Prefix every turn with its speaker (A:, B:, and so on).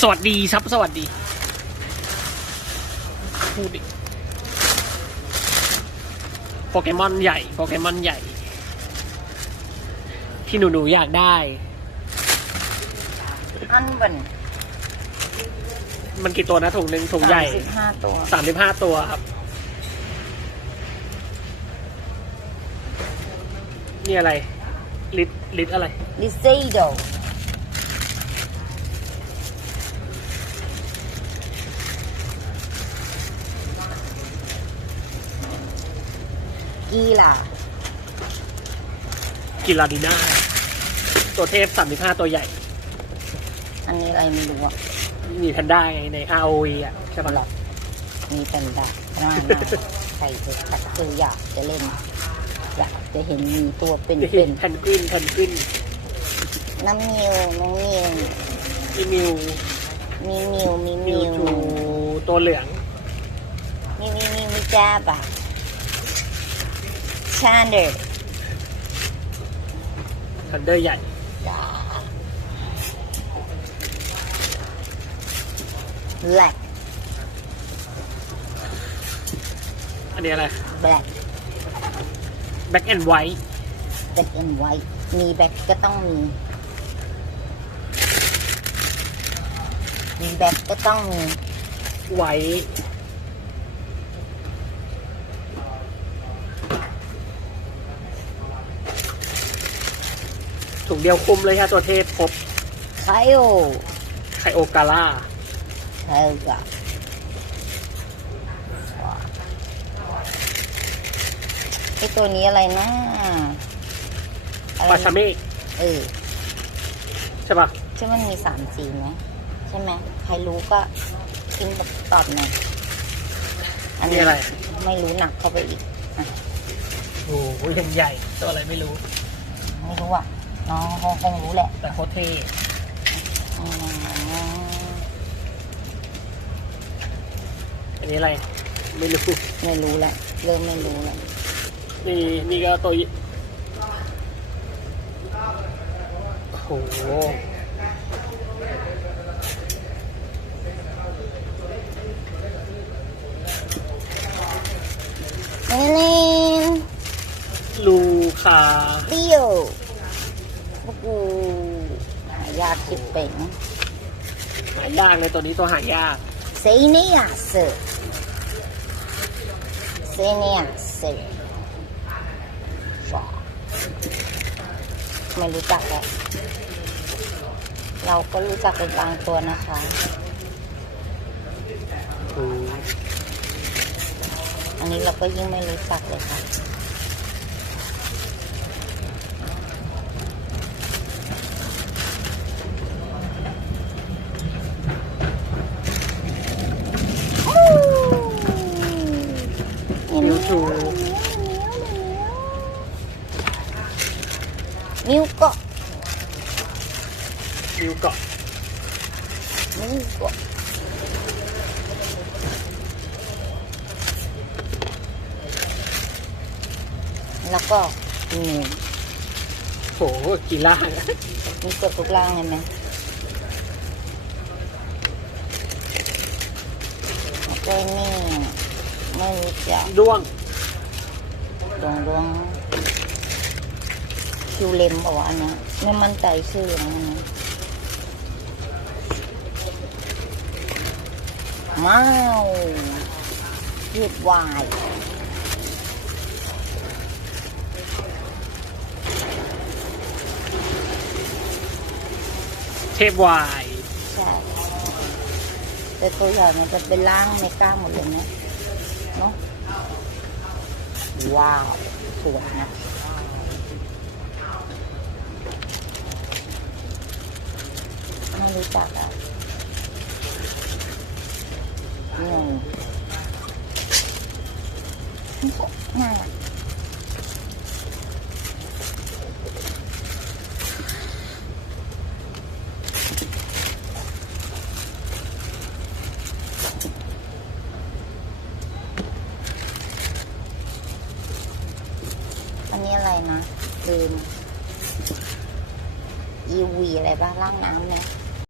A: สวัสดีครับสวัสดี พูดดิโปเกมอนใหญ่โปเกมอนใหญ่ ที่หนูหนูๆอยากได้
B: อันวัน
A: มันกี่ตัวนะถุงหนึ่งถุงใหญ่
B: สิบห้าตัว
A: สามสิบห้าตัวครับ นี่อะไร ลิตรลิตรอะไร
B: ดิเซโด กีฬา
A: กิลาดีน่าตัวเทพสามสิบห้าตัวใหญ่
B: อันนี้อะไรไม่รู้อะ
A: มีแพนด้าไงใน ROV อะใช่ปะล่ะ
B: มีเป็นแบบขนาดนั้นใครจะแต่ก็คืออยากจะเล่น อยากจะเห็นมีตัวเป็นเป็น
A: แพนกวินแพนกวิน
B: น้ำมิวน้องมิว
A: มีมิว
B: มีมิวมี
A: มิ
B: มิ
A: ว
B: ว
A: ทูตัวเหลือง
B: มีมีมีมีจ้าบะ ชานเดอร์
A: ทันเดอร์ใหญ่
B: จ้าแบล็ก
A: อันนี้อะไร
B: แบล็ก
A: แบ็กแอนด์ไวท์
B: แบล็กแอนด์ไวท์มีแบล็กก็ต้องมี มีแบล็กก็ต้องมี
A: ไวท์ถุ งเดียวคุมเลยค่ะตัวเทพครบ
B: ไคโอ
A: ไคโอกาล่า
B: ไคโอกะไอตัวนี้อะไรนะอะไร
A: ปาชาเมก
B: เออ
A: ใช่ปะ
B: ใช่มันมีสามสีไหมใช่ไหมใครรู้ก็พิมพ์ตอบหน่อย
A: อันนี้อะไร
B: ไม่รู้หนักเข้าไปอีก
A: โอ้โหยังใหญ่ ตัวอะไรไม่รู้
B: ไม่รู้อะ น้องคงคงรู้แหละ
A: แต่โคตรเท่
B: อืม
A: อันนี้อะไร ไม่รู้
B: ไม่รู้แหละเริ่มไม่รู้แล้ว
A: นี่นี่ก็ตัวโอ้โห
B: เล่น
A: ลูคา
B: เดียว โอ้โหหายากคิดเป่ง
A: หายากเลยตัวนี้ตัวหายาก
B: เซเนียสเซเนียสว้าวไม่รู้จักแหละเราก็รู้จักเป็นบางตัวนะคะ
A: อืม
B: อันนี้เราก็ยิ่งไม่รู้จักเลยค่ะ
A: มิวทู
B: มิวเกาะ
A: มิวเกาะ
B: มิวเกาะแล้ว ร่างเลยไหมแล้วก็นี่ไม่รู้จัก
A: ด้วง
B: คิวเลมบอกว่าอันนี้ไม่มั่นใจชื่อนะอันนี้ม้าวยืดวาย
A: เทพวาย
B: ใช่แต่ตัวใหญ่มันจะเป็นล่างไม่กล้ามหมดเลยเนะเนาะ ว้าว สวยนะไม่รู้จักอะงงน่ารัก นนี้อะไรนะลืม EV อะไรบ้างล่างน้ำเนี่ย